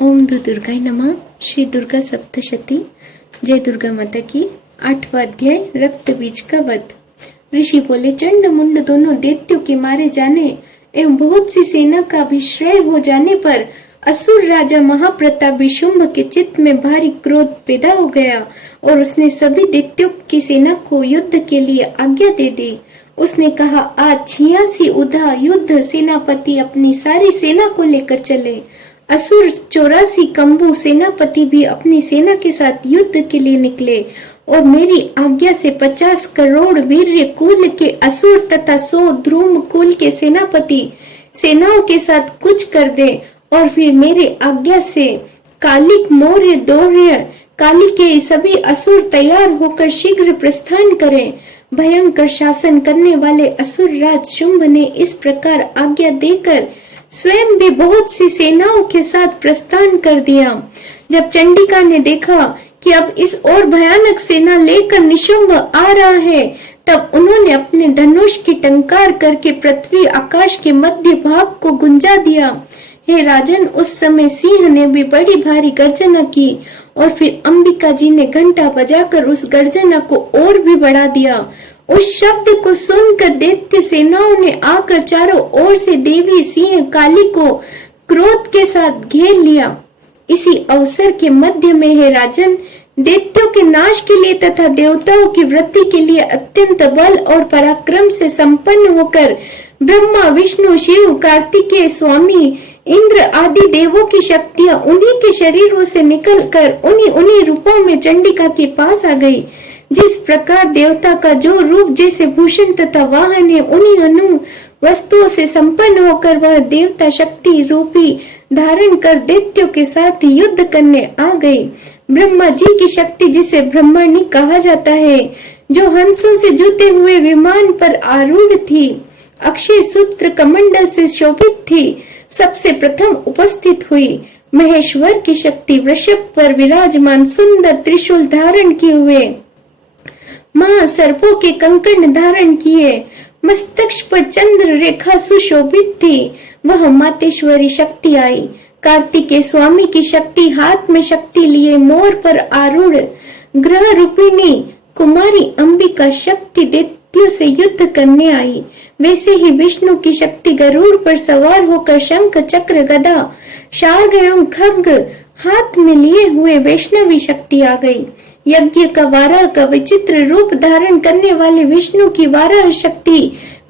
ओम दुर्गाय नमः। श्री दुर्गा सप्तशती। जय दुर्गा माता की। 8वां अध्याय रक्त बीज का वध। ऋषि बोले, चंड मुंड दोनों दैत्यों के मारे जाने एवं बहुत सी सेना का अभिश्रय हो जाने पर असुर राजा महाप्रताप विशुंभ के चित्त में भारी क्रोध पैदा हो गया और उसने सभी दैत्यों की सेना को युद्ध के लिए आज्ञा दे दी। उसने कहा, आज 86 उधा युद्ध सेनापति अपनी सारी सेना को लेकर चले। असुर 84 कंबू सेनापति भी अपनी सेना के साथ युद्ध के लिए निकले और मेरी आज्ञा से 50 करोड़ वीर्य कुल के असुर तथा 100 ध्रुम कुल के सेनापति सेनाओं के साथ कुछ कर दे और फिर मेरे आज्ञा से कालिक मौर्य दौर्य काली के सभी असुर तैयार होकर शीघ्र प्रस्थान करें। भयंकर शासन करने वाले असुर राज शुंभ ने इस प्रकार आज्ञा देकर स्वयं भी बहुत सी सेनाओं के साथ प्रस्थान कर दिया। जब चंडिका ने देखा कि अब इस और भयानक सेना लेकर निशुंभ आ रहा है, तब उन्होंने अपने धनुष की टंकार करके पृथ्वी आकाश के मध्य भाग को गुंजा दिया। हे राजन, उस समय सिंह ने भी बड़ी भारी गर्जना की और फिर अंबिका जी ने घंटा बजाकर उस गर्जना को और भी बढ़ा दिया। उस शब्द को सुनकर दैत्य सेनाओं ने आकर चारों ओर से देवी सिंह काली को क्रोध के साथ घेर लिया। इसी अवसर के मध्य में हे राजन, दैत्यों के नाश के लिए तथा देवताओं की वृद्धि के लिए अत्यंत बल और पराक्रम से संपन्न होकर ब्रह्मा विष्णु शिव कार्तिकेय स्वामी इंद्र आदि देवों की शक्तियां उन्हीं के शरीरों से निकलकर उन्हीं रूपों में चंडिका के पास आ गई। जिस प्रकार देवता का जो रूप जैसे भूषण तथा वाहन है, उन्हीं अनु वस्तुओं से संपन्न होकर वह देवता शक्ति रूपी धारण कर दैत्यों के साथ युद्ध करने आ गई। ब्रह्मा जी की शक्ति, जिसे ब्रह्मणी कहा जाता है, जो हंसों से जुते हुए विमान पर आरूढ़ थी, अक्षय सूत्र कमंडल से शोभित थी, सबसे प्रथम उपस्थित हुई। महेश्वर की शक्ति वृषभ पर विराजमान सुंदर त्रिशूल धारण किए हुए, मां सर्पों के कंकण धारण किए, मस्तक पर चंद्र रेखा सुशोभित थी, वह मातेश्वरी शक्ति आई। कार्तिकेय स्वामी की शक्ति हाथ में शक्ति लिए मोर पर आरूढ़ ग्रह रूपिणी कुमारी अंबिका शक्ति दैत्यों से युद्ध करने आई। वैसे ही विष्णु की शक्ति गरुड़ पर सवार होकर शंख चक्र गदा शार्ग एवं खड्ग हाथ में लिए हुए वैष्णवी शक्ति आ गई। यज्ञ का वाराह का विचित्र रूप धारण करने वाले विष्णु की वाराह शक्ति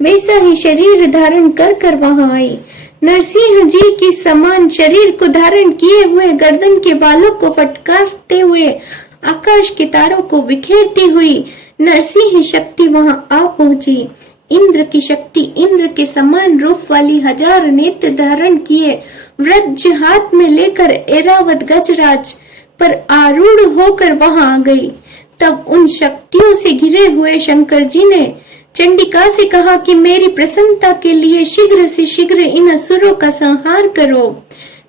वैसा ही शरीर धारण कर वहां आई। नरसिंह जी की समान शरीर को धारण किए हुए गर्दन के बालों को फटकारते हुए आकाश के तारों को बिखेरती हुई नरसिंह शक्ति वहां आ पहुंची। इंद्र की शक्ति इंद्र के समान रूप वाली 1000 नेत्र धारण किए वज्र हाथ में लेकर ऐरावत गजराज पर आरूढ़ होकर वहां आ गई। तब उन शक्तियों से घिरे हुए शंकर जी ने चंडिका से कहा कि मेरी प्रसन्नता के लिए शीघ्र से शीघ्र इन असुरों का संहार करो।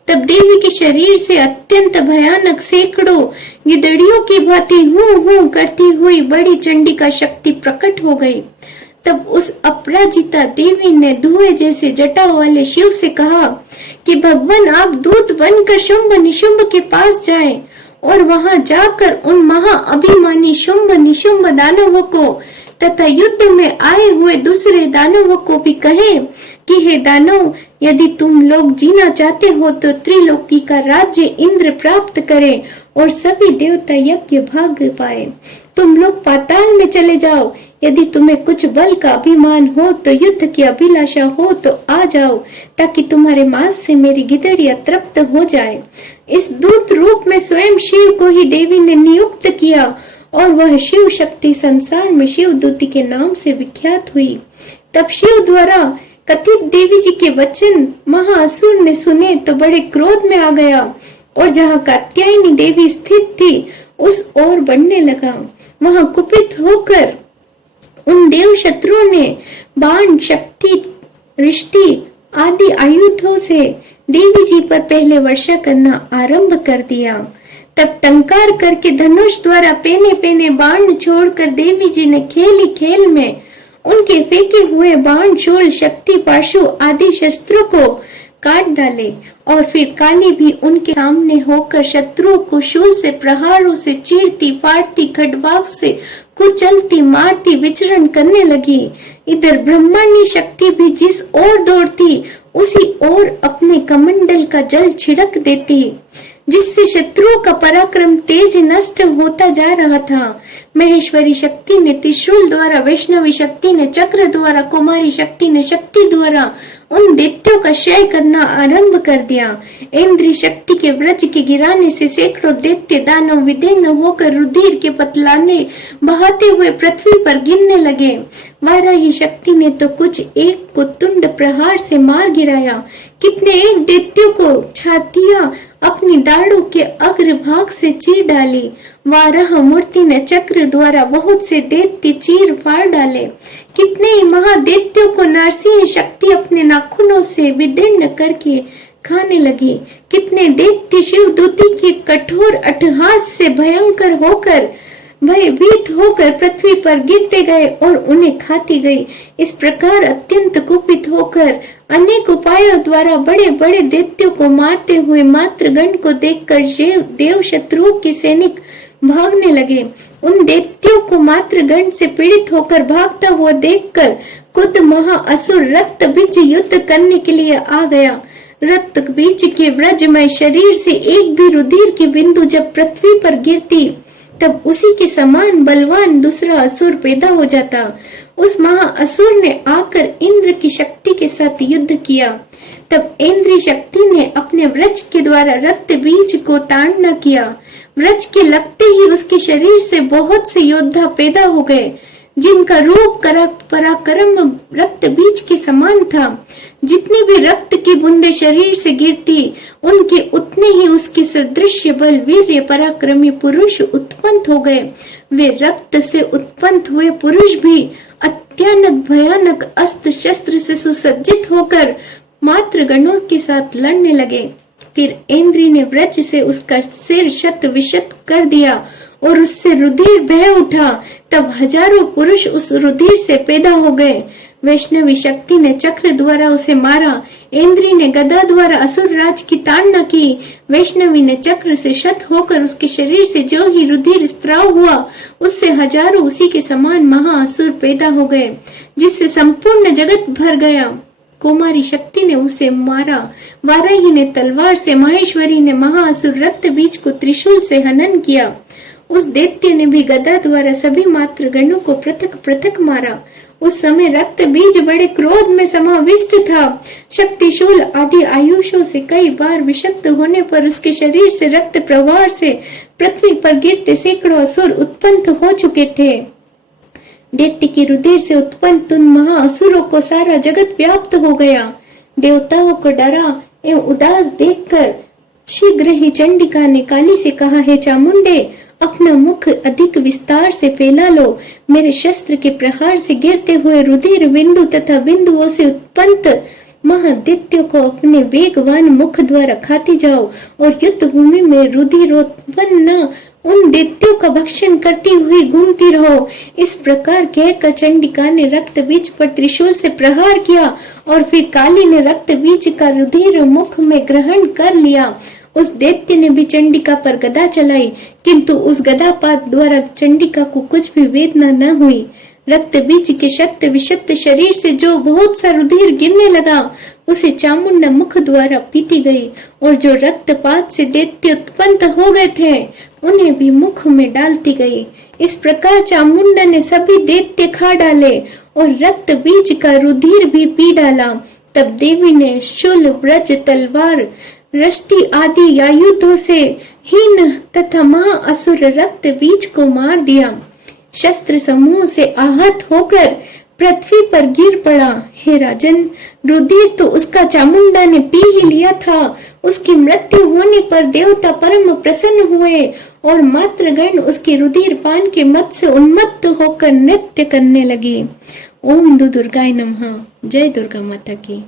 तब देवी के शरीर से अत्यंत भयानक सैकड़ों गिदड़ियों की भांति हूं करती हुई बड़ी चंडिका शक्ति प्रकट हो गई। तब उस अपराजिता देवी ने धुएं जैसे जटा वाले शिव से कहा कि भगवान, आप दूत बनकर शुंभ निशुंभ के पास जाएं और वहां जाकर उन महाअभिमानी शुंभ निशुंभ दानवों को तथा युद्ध में आए हुए दूसरे दानवों को भी कहे कि हे दानव, यदि तुम लोग जीना चाहते हो तो त्रिलोकी का राज्य इंद्र प्राप्त करे और सभी देवता यज्ञ भाग पाए। तुम लोग पाताल में चले जाओ। यदि तुम्हें कुछ बल का अभिमान हो तो युद्ध की अभिलाषा हो तो आ जाओ, ताकि तुम्हारे मांस से मेरी गिदड़ियां तृप्त हो जाए। इस दूत रूप में स्वयं शिव को ही देवी ने नियुक्त किया और वह शिव शक्ति संसार में शिव दूती के नाम से विख्यात हुई। तब शिव द्वारा कथित देवी जी के वचन महाअसुर ने सुने तो बड़े क्रोध में आ गया और जहाँ कात्यायनी देवी स्थित थी उस ओर बढ़ने लगा। वहां कुपित होकर उन देव शत्रुओं ने बाण शक्ति रिष्टि आदि आयुधों से देवी जी पर पहले वर्षा करना आरंभ कर दिया। तब टंकार करके धनुष द्वारा पेने पेने बाण छोड़कर देवी जी ने खेल ही खेल में उनके फेंके हुए बाण शूल शक्ति पाशु आदि शस्त्रों को काट डाले और फिर काली भी उनके सामने होकर शत्रुओं को शूल से प्रहारों से चीरती फाड़ती खड्वाक से कुचलती मारती विचरण करने लगी। इधर ब्रह्मांडी शक्ति भी जिस ओर दौड़ती उसी ओर अपने कमंडल का जल छिड़क देती, जिससे शत्रुओं का पराक्रम तेज नष्ट होता जा रहा था। महेश्वरी शक्ति ने त्रिशूल द्वारा, वैष्णवी शक्ति ने चक्र द्वारा, कुमारी शक्ति ने शक्ति द्वारा उन दैत्यों का क्षय करना आरंभ कर दिया। इंद्री शक्ति के वज्र के गिराने से सैकड़ों दैत्य दानव विदीर्ण होकर रुधिर के पतलाने बहाते हुए पृथ्वी पर गिरने लगे। वाराही शक्ति ने तो कुछ एक को तुंड प्रहार से मार गिराया, कितने एक दैत्यों को छातियां अपनी दाढ़ों के अग्रभाग से चीर डाली। वाराह मूर्ति ने चक्र द्वारा बहुत से दैत्य चीर फाड़ डाले। कितने ही महादैत्यों को नरसिंह शक्ति अपने नाखूनों से विदीर्ण करके खाने लगी। कितने दैत्य शिव दूती के कठोर अट्टहास से भयंकर होकर भयभीत होकर पृथ्वी पर गिरते गए और उन्हें खाती गई। इस प्रकार अत्यंत कुपित होकर अनेक उपायों द्वारा बड़े बड़े दैत्यों को मारते हुए मातृगण को देखकर देव शत्रुओं के सैनिक भागने लगे। उन दैत्यों को मातृगण से पीड़ित होकर भागता हुआ देखकर खुद महाअसुर रक्त बीज युद्ध करने के लिए आ गया। रक्त बीज के वज्रमय शरीर से एक भी रुधिर की बिंदु जब पृथ्वी पर गिरती तब उसी के समान बलवान दूसरा असुर पैदा हो जाता। उस महाअसुर ने आकर इंद्र की शक्ति के साथ युद्ध किया। तब इंद्री शक्ति ने अपने वज्र के द्वारा रक्त बीज को ताड़ना किया। वज्र के लगते ही उसके शरीर से बहुत से योद्धा पैदा हो गए, जिनका रूप पराक्रम रक्त बीज के समान था। जितनी भी रक्त की बूंदे शरीर से गिरती, उनके उतने ही उसके सदृश बल वीर्य पराक्रमी पुरुष उत्पन्न हो गए। वे रक्त से उत्पन्न हुए पुरुष भी अत्यानक भयानक अस्त्र शस्त्र से सुसज्जित होकर मातृगणों के साथ लड़ने लगे। फिर इंद्री ने वज्र से उसका सिर शत विशत कर दिया और उससे रुधिर बह उठा। तब हजारों पुरुष उस रुधिर से पैदा हो गए। वैष्णवी शक्ति ने चक्र द्वारा उसे मारा। इंद्री ने गदा द्वारा असुर राज की ताड़ना की। वैष्णवी ने चक्र से शत होकर उसके शरीर से जो ही रुधिर स्त्राव हुआ, उससे हजारों उसी के समान महाअसुर पैदा हो गए, जिससे संपूर्ण जगत भर गया। कुमारी शक्ति ने उसे मारा। वाराही ने तलवार से, महेश्वरी ने महाअसुर रक्त बीज को त्रिशूल से हनन किया। उस दैत्य ने भी गदा द्वारा सभी मातृगणों को पृथक पृथक मारा। उस समय रक्त बीज बड़े क्रोध में समाविष्ट था। शक्तिशूल आदि आयुषों से कई बार विषक्त होने पर उसके शरीर से रक्त प्रवाह से पृथ्वी पर गिरते सैकड़ों असुर उत्पन्न हो चुके थे। दैत्य की रुधिर से उत्पन्न उन महाअसुरों को सारा जगत व्याप्त हो गया। देवताओं को डरा एवं उदास देखकर शीघ्र ही चंडिका ने काली से कहा, हे चामुंडे, अपना मुख अधिक विस्तार से फैला लो। मेरे शस्त्र के प्रहार से गिरते हुए रुधिर बिंदु तथा बिंदुओं से उत्पन्न महादैत्यों को अपने वेगवान मुख द्वारा खाती जाओ और युद्ध भूमि में रुधिरोत्पन्न उन दैत्यों का भक्षण करती हुई घूमती रहो। इस प्रकार कहकर चंडिका ने रक्त बीज पर त्रिशूल से प्रहार किया और फिर काली ने रक्त बीज का रुधिर मुख में ग्रहण कर लिया। उस दैत्य ने भी चंडिका पर गदा चलाई, किंतु उस गदापात द्वारा चंडिका को कुछ भी वेदना न हुई। रक्त बीज के शत विशत शरीर से जो बहुत सा रुधिर गिरने लगा, उसे चामुंडा मुख द्वारा पीती गई और जो रक्तपात से दैत्य उत्पन्न हो गए थे, उन्हें भी मुख में डालती गई। इस प्रकार चामुंडा ने सभी दैत्य खा डाले और रक्त बीज का रुधिर भी पी डाला। तब देवी ने शूल, वज्र, तलवार, रष्टि आदि आयुधों से हीन तथा महाअसुर रक्त बीज को मार दिया। शस्त्र समूह से आहत होकर पृथ्वी पर गिर पड़ा। हे राजन, रुधिर तो उसका चामुंडा ने पी ही लिया था। उसकी मृत्यु होने पर देवता परम प्रसन्न हुए और मातृगण उसके रुधिर पान के मत से उन्मत्त होकर नृत्य करने लगी। ओम दुर्गाय नमः। जय दुर्गा माता की।